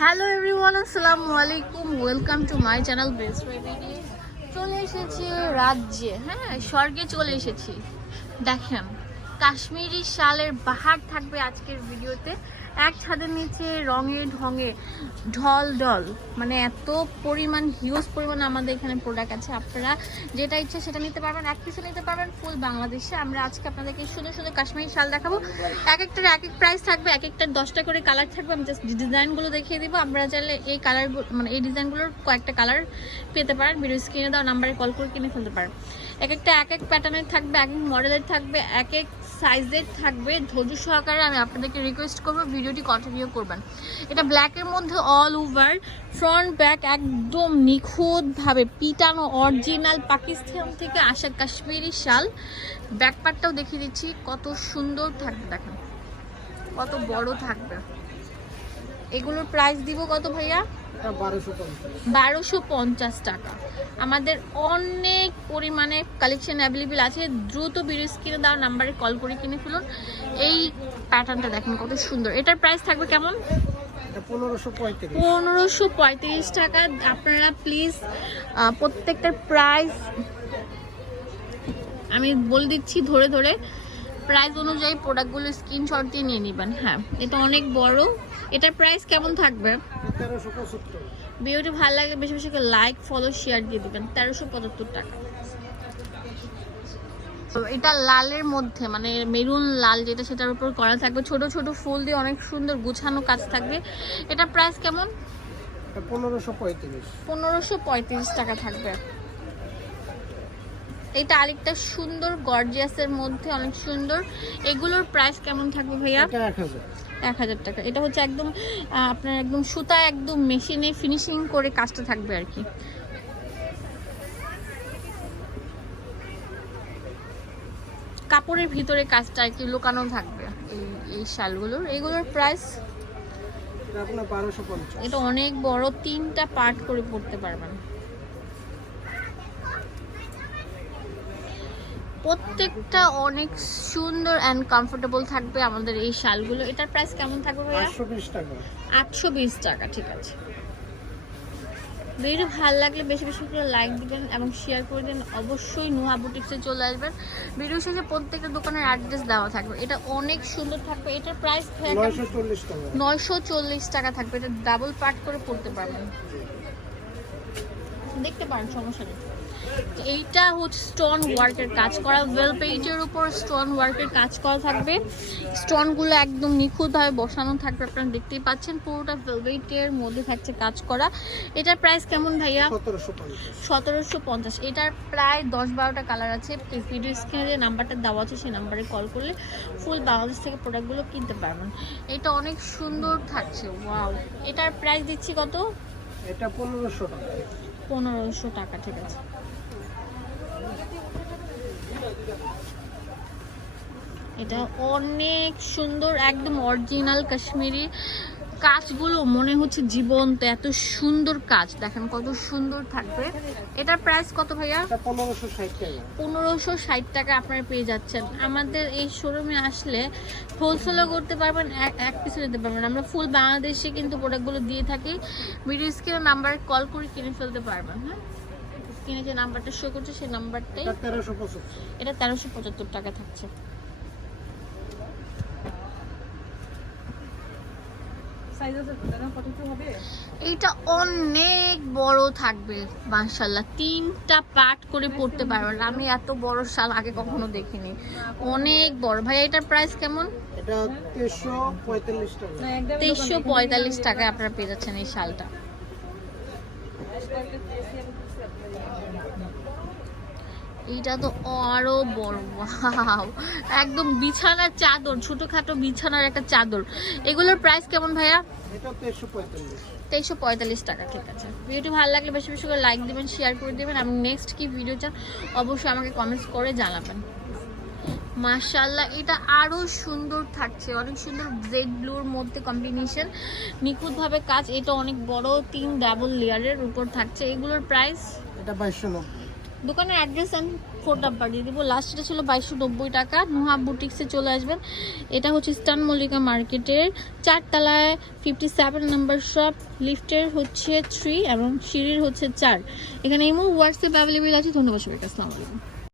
Hello everyone আসসালামু আলাইকুম welcome to my channel best remedy চলে এসেছি রাজ্যে হ্যাঁ স্বর্গে চলে এসেছি। দেখেন, কাশ্মীরি শালের বাহার থাকবে আজকের ভিডিওতে এক ছাদের নিচে, রঙে ঢঙে, ঢল ঢল। মানে এত পরিমাণ হিউজ পরিমাণ আমাদের এখানে প্রোডাক্ট আছে। আপনারা যেটা ইচ্ছা সেটা নিতে পারবেন, এক পিসে নিতে পারবেন ফুল বাংলাদেশে। আমরা আজকে আপনাদেরকে সুন্দর সুন্দর কাশ্মীরি শাল দেখাবো। এক একটার এক এক প্রাইস থাকবে, এক একটার দশটা করে কালার থাকবে। আমি জাস্ট ডিজাইনগুলো দেখিয়ে দিব। আমরা চাইলে এই কালার মানে এই ডিজাইনগুলোর কয়েকটা কালার পেতে পারেন। ভিডিও স্ক্রিনে দেওয়া নাম্বারে কল করে কিনে ফেলতে পারেন। এক একটা এক এক প্যাটার্নের থাকবে, এক এক মডেলের থাকবে, এক এক সাইজের থাকবে, ধৈর্য সহকারে আমি আপনাদেরকে রিকোয়েস্ট করব, ভিডিওটি কন্টিনিউ করবেন। এটা ব্ল্যাকের মধ্যে অল ওভার ফ্রন্ট ব্যাক একদম নিখুঁতভাবে পিটানো অরিজিনাল পাকিস্তান থেকে আসা কাশ্মীরি শাল। ব্যাকপারটাও দেখিয়ে দিচ্ছি, কত সুন্দর থাকবে, দেখেন। কত বড় থাকবে। এগুলোর প্রাইস দিব কত ভাইয়া? বারোশো পঞ্চাশ। টাকা। আমাদের অনেক পরিমাণে কালেকশন অ্যাভেলেবেল আছে। দ্রুত ভিডিও স্ক্রিনে দেওয়া নাম্বারে কল করে কিনে ফেলুন। এই প্যাটার্নটা দেখেন কত সুন্দর। এটার প্রাইস থাকবে কেমন? পনেরোশো পঁয়ত্রিশ। পনেরোশো পঁয়ত্রিশ টাকা। আপনারা প্লিজ প্রত্যেকটার প্রাইস আমি বলে দিচ্ছি ধরে ধরে। প্রাইস অনুযায়ী প্রোডাক্টগুলো স্ক্রিনশট দিয়ে নিয়ে নেবেন হ্যাঁ। এটা অনেক বড়। এটার প্রাইস কেমন থাকবে? ভিডিওটি ভালো লাগলে বেশি বেশি করে লাইক ফলো শেয়ার দিয়ে দিবেন। তেরোশো পঁচাত্তর টাকা। তো এটা লালের মধ্যে মানে মেরুন লাল যেটা সেটার উপর করা থাকবে। ছোট ছোট ফুল দিয়ে অনেক সুন্দর গুছানো কাজ থাকবে। এটা প্রাইস কেমন? পনেরোশো পঁয়ত্রিশ। পনেরোশো পঁয়ত্রিশ টাকা থাকবে। এটা আরেকটা সুন্দর গর্জিয়াসের মধ্যে অনেক সুন্দর। এগুলোর প্রাইস কেমন থাকবে ভাইয়া? এক হাজার। টাকা। এটা হচ্ছে একদম আপনার একদম সুতা একদম মেশিনে ফিনিশিং করে কাজটা থাকবে আর কি। কাপড়ের ভিতরে কাজটা আর কি লুকানো থাকবে এই এই শালগুলোর। এগুলোর প্রাইস এটা অনেক বড় তিনটা পার্ট করে পড়তে পারবেন। প্রত্যেকটা অনেক সুন্দর অ্যান্ড কমফোর্টেবল থাকবে আমাদের এই শালগুলো। এটার প্রাইস কেমন থাকবে ভাইয়া? আটশো বিশ টাকা। টাকা ঠিক আছে। ভিডিও ভালো লাগলে বেশি বেশি করে লাইক দিবেন এবং শেয়ার করে দিন অবশ্যই নুহা বুটিক্সে চলে আসবেন। ভিডিও শেষে প্রত্যেকটা দোকানের অ্যাড্রেস দেওয়া থাকবে। এটা অনেক সুন্দর থাকবে। এটার প্রাইস নয়শো চল্লিশ টাকা। নয়শো চল্লিশ টাকা থাকবে। এটা ডাবল পার্ট করে পড়তে পারবেন। দেখতে পারেন সমস্যা নেই। এইটা হচ্ছে স্টোন ওয়ার্কের কাজ করা। ওয়েল পেজের উপর স্টোন ওয়ার্কের কাজ করা থাকবে। স্টোনগুলো একদম নিখুঁতভাবে বসানো থাকবে আপনারা দেখতেই পাচ্ছেন। পুরোটা ভেলভেটের মধ্যে থাকছে কাজ করা। এটার প্রাইস কেমন ভাইয়া? সতেরোশো পঞ্চাশ। এটার প্রায় দশ বারোটা কালার আছে ভিডিও স্ক্রিনে যে নাম্বারটা দেওয়া আছে সেই নাম্বারে কল করলে ফুল বাংলাদেশ থেকে প্রোডাক্টগুলো কিনতে পারবেন। এটা অনেক সুন্দর থাকছে। ওয়াও এটার প্রাইস দিচ্ছি কত? এটা পনেরোশো টাকা। পনেরোশো টাকা ঠিক আছে। এটা অনেক সুন্দর একদম অরিজিনাল কাশ্মীরি কাজগুলো। মনে হচ্ছে জীবন্ত এত সুন্দর কাজ। দেখেন কত সুন্দর থাকবে। এটার প্রাইস কত ভাইয়া? পনেরোশো ষাট টাকা। আপনারা পেয়ে যাচ্ছেন। আমাদের এই শোরুমে আসলে হোলসেলও করতে পারবেন এক পিসও নিতে পারবেন। আমরা ফুল বাংলাদেশে কিন্তু প্রোডাক্টগুলো দিয়ে থাকি। ভিডিও স্ক্রিনের নাম্বারে কল করে কিনে ফেলতে পারবেন হ্যাঁ? স্ক্রিনে যে নাম্বারটা শো করছে সেই নাম্বারটাই এটা তেরোশো পঁচাত্তর। এটা তেরোশো পঁচাত্তর টাকা থাকছে। এইটা অনেক বড় থাকবে মাশাল্লাহ তিনটা পার্ট করে পড়তে পারবেন আমি এত বড় শাল আগে কখনো দেখিনি। অনেক বড়। ভাই এটার প্রাইস কেমন? এটা তেইশশো পঁয়তাল্লিশ টাকা। তেইশশো পঁয়তাল্লিশ টাকায় আপনারা পেয়ে যাচ্ছেন এই শালটা এইটা তো আরও বড় একদম বিছানার চাদর ছোটখাটো বিছানার একটা চাদর। এগুলোর প্রাইস কেমন ভাইয়া? তেইশশো পঁয়তাল্লিশ। টাকা ঠিক আছে। ভিডিওটি ভালো লাগলে বেশি বেশি করে লাইক দিবেন শেয়ার করে দেবেন। এবং নেক্সট কি ভিডিও চান অবশ্যই আমাকে কমেন্টস করে জানাবেন। মাশাল্লাহ এটা আরও সুন্দর থাকছে। অনেক সুন্দর জেড ব্লুর মধ্যে কম্বিনেশন নিখুঁতভাবে কাজ এটা অনেক বড় তিন ডাবল লেয়ারের উপর থাকছে। এগুলোর প্রাইস এটা বাইশশো দোকানের অ্যাড্রেস অ্যান্ড ফোর নাম্বার দিয়ে দিব। লাস্টটা ছিল বাইশশো নব্বই টাকা। নুহা বুটিক্সে চলে আসবেন। এটা হচ্ছে স্টান মল্লিকা মার্কেটের। চারতলায় ফিফটি সেভেন নাম্বার শপ লিফটের হচ্ছে থ্রি এবং সিঁড়ির হচ্ছে চার। এখানে ইমো হোয়াটসঅ্যাপ অ্যাভেলেবেল আছে। ধন্যবাদ সবাইকে। আসসালামু আলাইকুম।